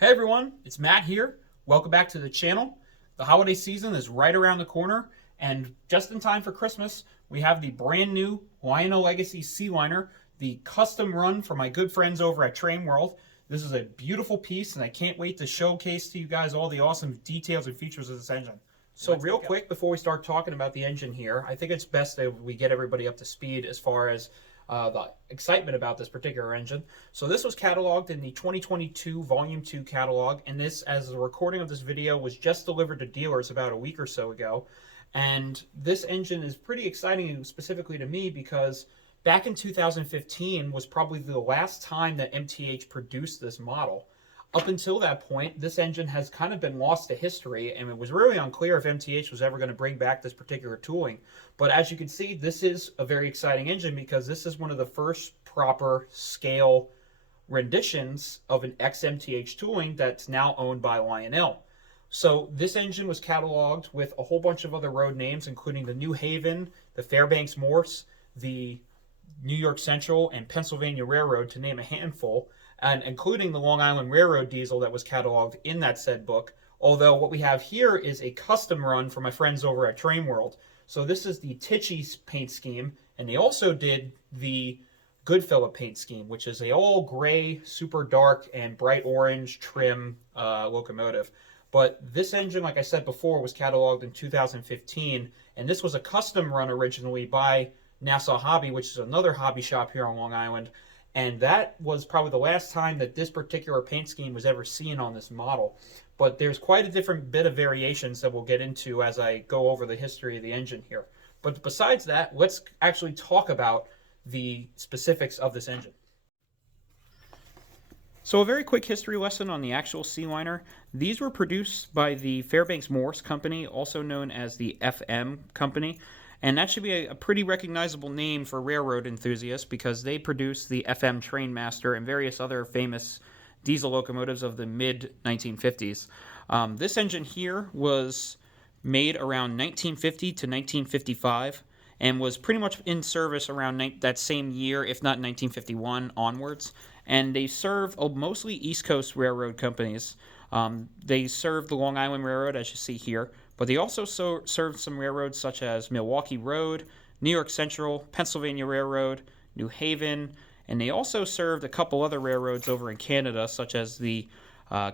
Hey everyone, it's Matt here. Welcome back to the channel. The holiday season is right around the corner, and just in time for Christmas, we have the brand new Lionel Legacy Sea Liner, the custom run from my good friends over at Train World. This is a beautiful piece, and I can't wait to showcase to you guys all the awesome details and features of this engine. So real quick, before we start talking about the engine here, I think it's best that we get everybody up to speed as far as the excitement about this particular engine. So this was cataloged in the 2022 Volume 2 catalog, and this, as the recording of this video, was just delivered to dealers about a week or so ago. And this engine is pretty exciting, specifically to me, because back in 2015 was probably the last time that MTH produced this model. Up until that point, this engine has kind of been lost to history, and it was really unclear if MTH was ever going to bring back this particular tooling. But as you can see, this is a very exciting engine because this is one of the first proper scale renditions of an ex-MTH tooling that's now owned by Lionel. So this engine was cataloged with a whole bunch of other road names, including the New Haven, the Fairbanks Morse, the New York Central, and Pennsylvania Railroad, to name a handful, and including the Long Island Railroad diesel that was cataloged in that said book. Although what we have here is a custom run from my friends over at Train World. So this is the Tichy paint scheme, and they also did the Goodfellow paint scheme, which is a all gray, super dark, and bright orange trim locomotive. But this engine, like I said before, was cataloged in 2015, and this was a custom run originally by Nassau Hobby, which is another hobby shop here on Long Island. And that was probably the last time that this particular paint scheme was ever seen on this model. But there's quite a different bit of variations that we'll get into as I go over the history of the engine here. But besides that, let's actually talk about the specifics of this engine. So a very quick history lesson on the actual Sea Liner. These were produced by the Fairbanks Morse Company, also known as the FM Company. And that should be a pretty recognizable name for railroad enthusiasts because they produced the FM Trainmaster and various other famous diesel locomotives of the mid-1950s. This engine here was made around 1950 to 1955 and was pretty much in service around that same year, if not 1951 onwards. And they served mostly East Coast railroad companies. They served the Long Island Railroad, as you see here, but they also served some railroads such as Milwaukee Road, New York Central, Pennsylvania Railroad, New Haven, and they also served a couple other railroads over in Canada, such as the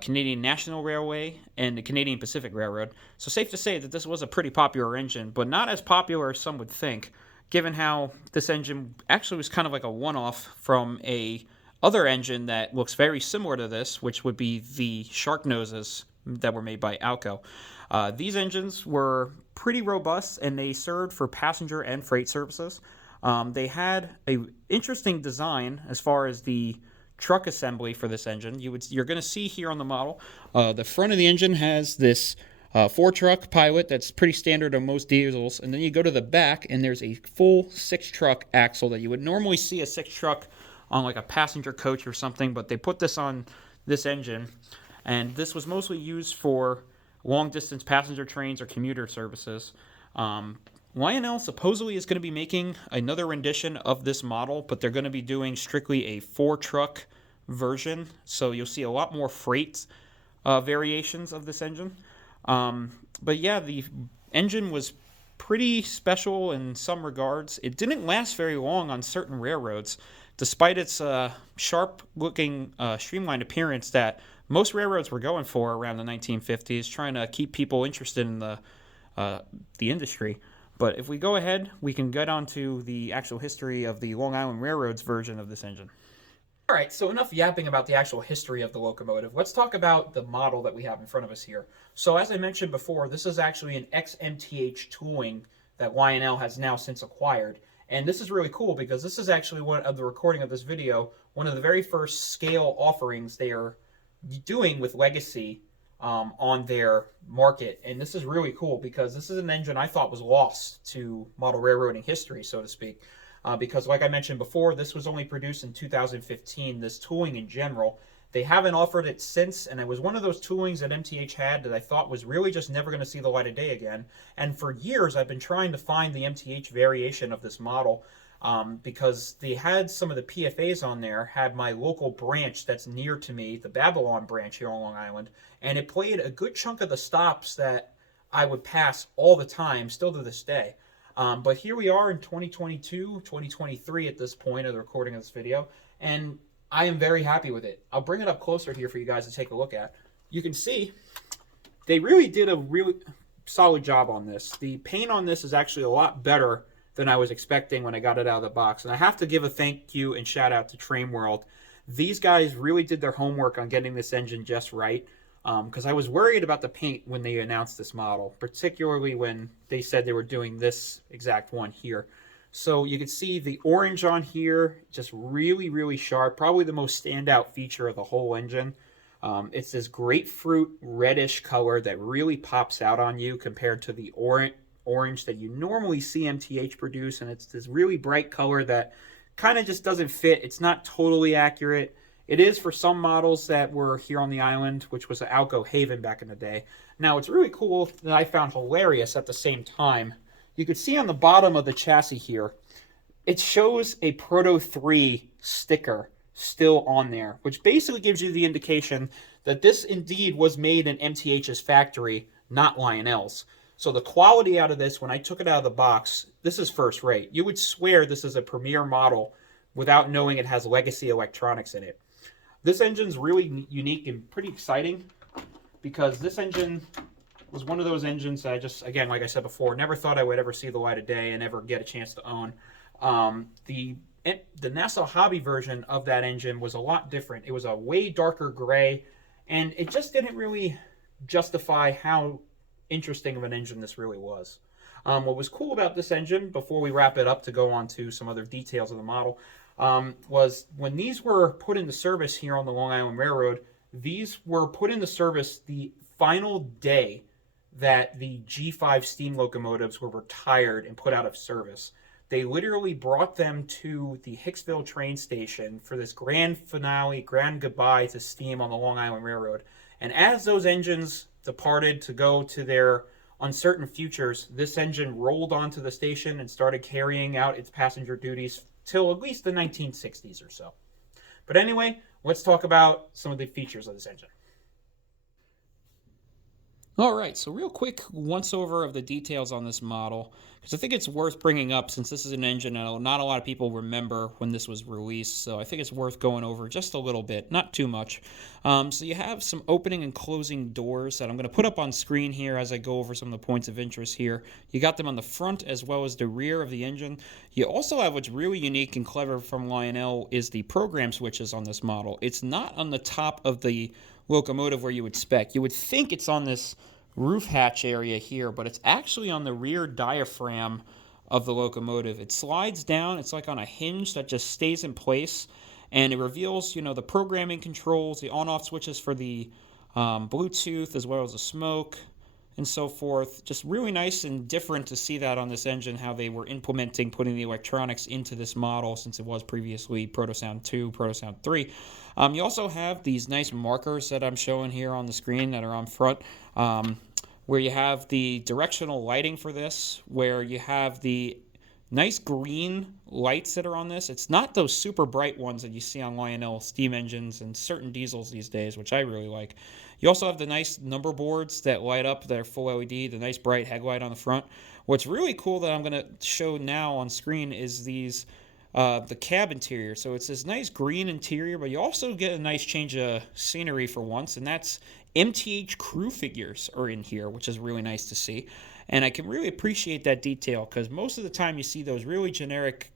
Canadian National Railway and the Canadian Pacific Railroad. So safe to say that this was a pretty popular engine, but not as popular as some would think, given how this engine actually was kind of like a one-off from a other engine that looks very similar to this, which would be the Shark Noses that were made by Alco. These engines were pretty robust, and they served for passenger and freight services. They had an interesting design as far as the truck assembly for this engine. You're going to see here on the model, the front of the engine has this 4-truck pilot that's pretty standard on most diesels, and then you go to the back, and there's a full 6-truck axle that you would normally see a 6-truck on like a passenger coach or something, but they put this on this engine, and this was mostly used for long-distance passenger trains or commuter services. Lionel supposedly is going to be making another rendition of this model, but they're going to be doing strictly a 4-truck version, so you'll see a lot more freight variations of this engine. But yeah, the engine was pretty special in some regards. It didn't last very long on certain railroads, despite its sharp-looking, streamlined appearance that most railroads were going for around the 1950s, trying to keep people interested in the industry. But if we go ahead, we can get on to the actual history of the Long Island Railroad's version of this engine. All right, so enough yapping about the actual history of the locomotive. Let's talk about the model that we have in front of us here. So as I mentioned before, this is actually an ex-MTH tooling that Lionel has now since acquired. And this is really cool because this is actually one of the recording of this video, one of the very first scale offerings they are doing with Legacy on their market. And this is really cool because this is an engine I thought was lost to model railroading history, so to speak. Because like I mentioned before, this was only produced in 2015, this tooling in general. They haven't offered it since, and it was one of those toolings that MTH had that I thought was really just never going to see the light of day again. And for years, I've been trying to find the MTH variation of this model. because they had some of the PFAs on there, had my local branch that's near to me, the Babylon branch here on Long Island, and it played a good chunk of the stops that I would pass all the time, still to this day. But here we are in 2022, 2023 at this point of the recording of this video, and I am very happy with it. I'll bring it up closer here for you guys to take a look at. You can see they really did a really solid job on this. The paint on this is actually a lot better than I was expecting when I got it out of the box. And I have to give a thank you and shout out to Train World. These guys really did their homework on getting this engine just right, because I was worried about the paint when they announced this model, particularly when they said they were doing this exact one here. So you can see the orange on here, just really, really sharp. Probably the most standout feature of the whole engine. It's this grapefruit reddish color that really pops out on you compared to the orange that you normally see MTH produce. And it's this really bright color that kind of just doesn't fit. It's not totally accurate. It is for some models that were here on the island, which was an Alco Haven back in the day. Now, it's really cool that I found hilarious at the same time. You can see on the bottom of the chassis here, it shows a Proto 3 sticker still on there, which basically gives you the indication that this indeed was made in MTH's factory, not Lionel's. So the quality out of this, when I took it out of the box, this is first rate. You would swear this is a premier model without knowing it has legacy electronics in it. This engine's really unique and pretty exciting because this engine was one of those engines that I just, again, like I said before, never thought I would ever see the light of day and ever get a chance to own. The Nassau Hobby version of that engine was a lot different. It was a way darker gray, and it just didn't really justify how interesting of an engine this really was. What was cool about this engine, before we wrap it up to go on to some other details of the model, was when these were put into service here on the Long Island Railroad, these were put into service the final day that the G5 steam locomotives were retired and put out of service. They literally brought them to the Hicksville train station for this grand finale, grand goodbye to steam on the Long Island Railroad. And as those engines departed to go to their uncertain futures, this engine rolled onto the station and started carrying out its passenger duties till at least the 1960s or so. But anyway, let's talk about some of the features of this engine. All right, so real quick once over of the details on this model, because I think it's worth bringing up since this is an engine that not a lot of people remember when this was released, so I think it's worth going over just a little bit, not too much. So you have some opening and closing doors that I'm going to put up on screen here as I go over some of the points of interest here. You got them on the front as well as the rear of the engine. You also have what's really unique and clever from Lionel is the program switches on this model. It's not on the top of the locomotive where you would expect. You would think it's on this roof hatch area here, but it's actually on the rear diaphragm of the locomotive. It slides down. It's like on a hinge that just stays in place, and it reveals, you know, the programming controls, the on-off switches for the Bluetooth, as well as the smoke and so forth. Just really nice and different to see that on this engine, how they were implementing, putting the electronics into this model since it was previously Protosound 2, Protosound 3. You also have these nice markers that I'm showing here on the screen that are on front, where you have the directional lighting for this, where you have the nice green lights that are on this. It's not those super bright ones that you see on Lionel steam engines and certain diesels these days, which I really like. You also have the nice number boards that light up that are full LED, the nice bright headlight on the front. What's really cool that I'm going to show now on screen is these the cab interior. So it's this nice green interior, but you also get a nice change of scenery for once, and that's MTH crew figures are in here, which is really nice to see. And I can really appreciate that detail because most of the time you see those really generic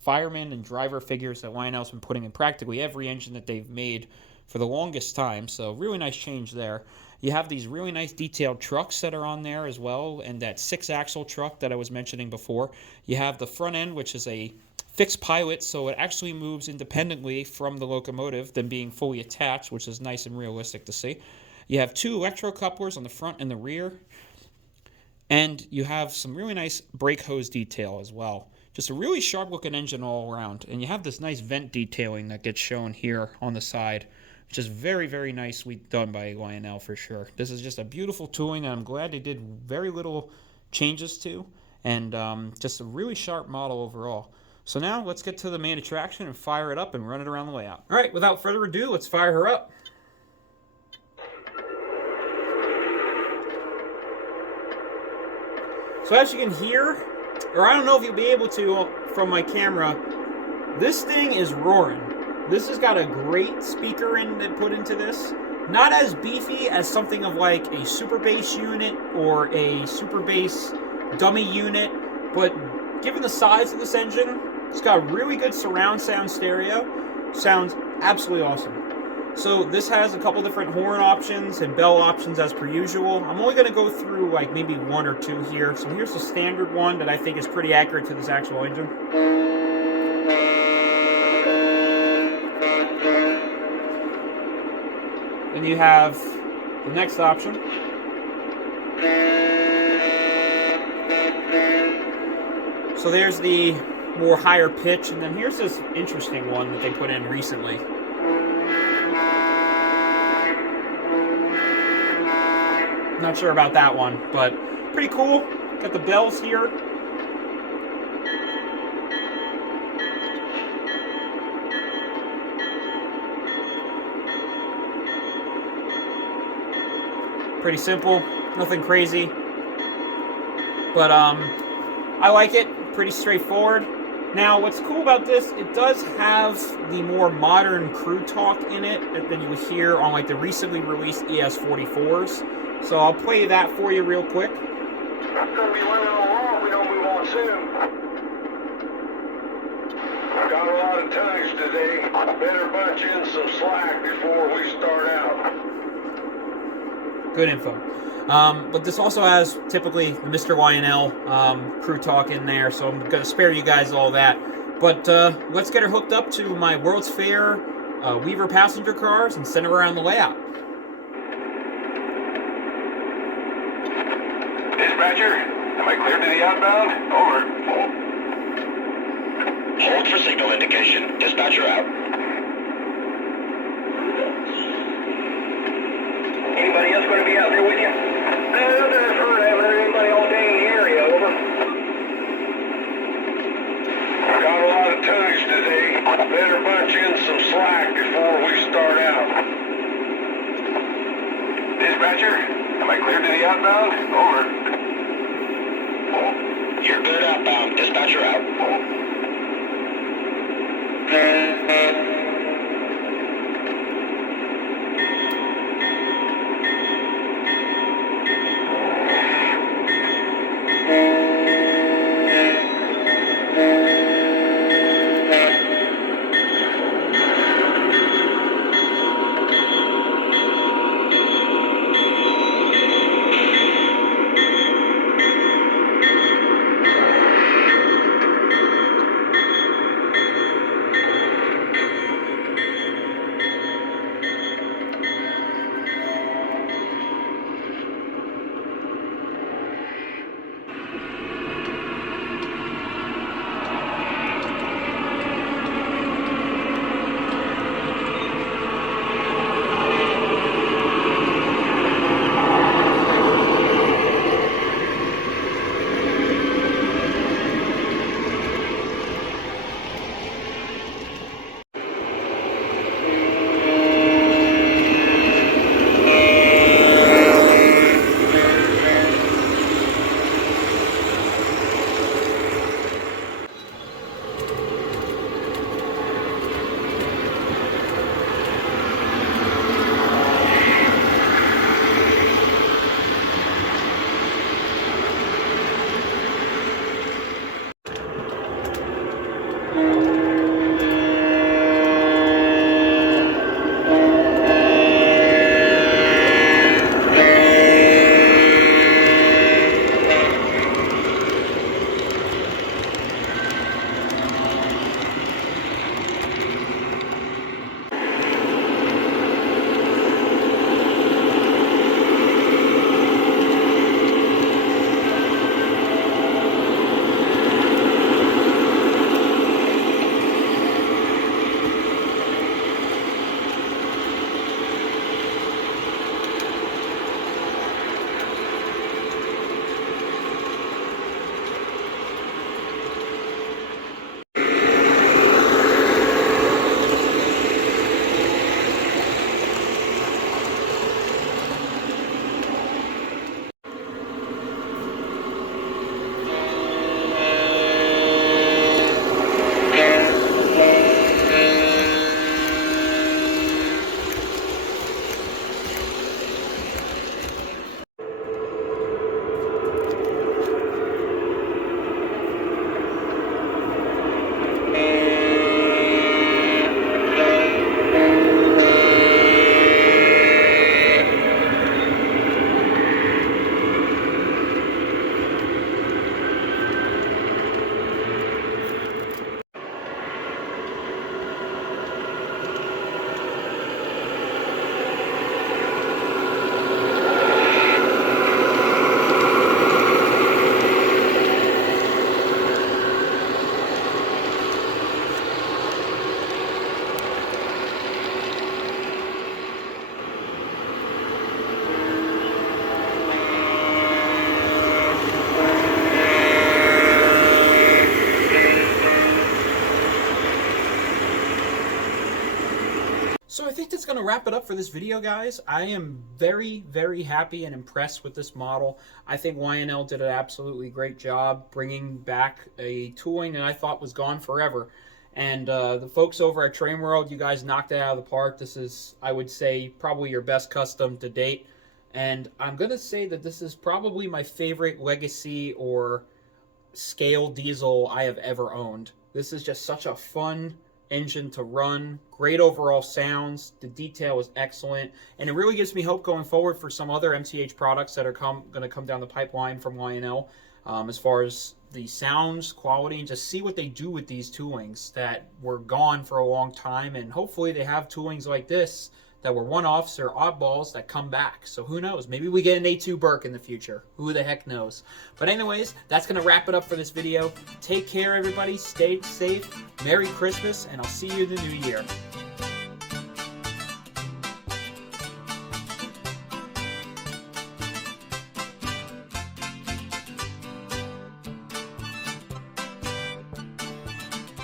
fireman and driver figures that Lionel's been putting in practically every engine that they've made for the longest time. So really nice change there. You have these really nice detailed trucks that are on there as well, and that 6-axle truck that I was mentioning before. You have the front end, which is a fixed pilot, so it actually moves independently from the locomotive than being fully attached, which is nice and realistic to see. You have 2 electro couplers on the front and the rear, and you have some really nice brake hose detail as well. Just a really sharp looking engine all around, and you have this nice vent detailing that gets shown here on the side, which is very, very nicely done by Lionel for sure. This is just a beautiful tooling that I'm glad they did very little changes to, and just a really sharp model overall. So now let's get to the main attraction and fire it up and run it around the layout. All right, without further ado, let's fire her up. So as you can hear, or I don't know if you'll be able to from my camera, this thing is roaring. This has got a great speaker put into this. Not as beefy as something of like a super bass unit or a super bass dummy unit, but given the size of this engine, it's got really good surround sound stereo. Sounds absolutely awesome. So this has a couple different horn options and bell options as per usual. I'm only going to go through like maybe one or two here. So here's the standard one that I think is pretty accurate to this actual engine. Then you have the next option. So there's the more higher pitch, and then here's this interesting one that they put in recently. Not sure about that one, but pretty cool. Got the bells here. Pretty simple, nothing crazy. But I like it, pretty straightforward. Now, what's cool about this, it does have the more modern crew talk in it than you would hear on like the recently released ES44s. So I'll play that for you real quick. It's gonna be running along if we don't move on soon. Got a lot of tonnage today. Better bunch in some slack before we start out. Good info. But this also has typically the Mr. Lionel crew talk in there, so I'm going to spare you guys all that. But let's get her hooked up to my World's Fair Weaver passenger cars and send her around the layout. Dispatcher, am I cleared to the outbound? Over. Hold for signal indication. Dispatcher out. Anybody else going to be out there with you? No, nothing I've heard. I haven't heard anybody all day in the area. Over. Got a lot of tonnage today. Better bunch in some slack before we start out. Dispatcher, am I cleared to the outbound? Over. You're good outbound. Dispatcher out. So I think that's going to wrap it up for this video, guys. I am very, very happy and impressed with this model. I think Lionel did an absolutely great job bringing back a tooling that I thought was gone forever. And the folks over at Train World, you guys knocked it out of the park. This is, I would say, probably your best custom to date. And I'm going to say that this is probably my favorite legacy or scale diesel I have ever owned. This is just such a fun engine to run, great overall sounds, the detail is excellent, and it really gives me hope going forward for some other MTH products that are going to come down the pipeline from Lionel, as far as the sounds, quality, and just see what they do with these toolings that were gone for a long time, and hopefully they have toolings like this that were one-offs or oddballs that come back. So who knows? Maybe we get an A2 Burke in the future. Who the heck knows? But anyways, that's going to wrap it up for this video. Take care, everybody. Stay safe. Merry Christmas, and I'll see you in the new year.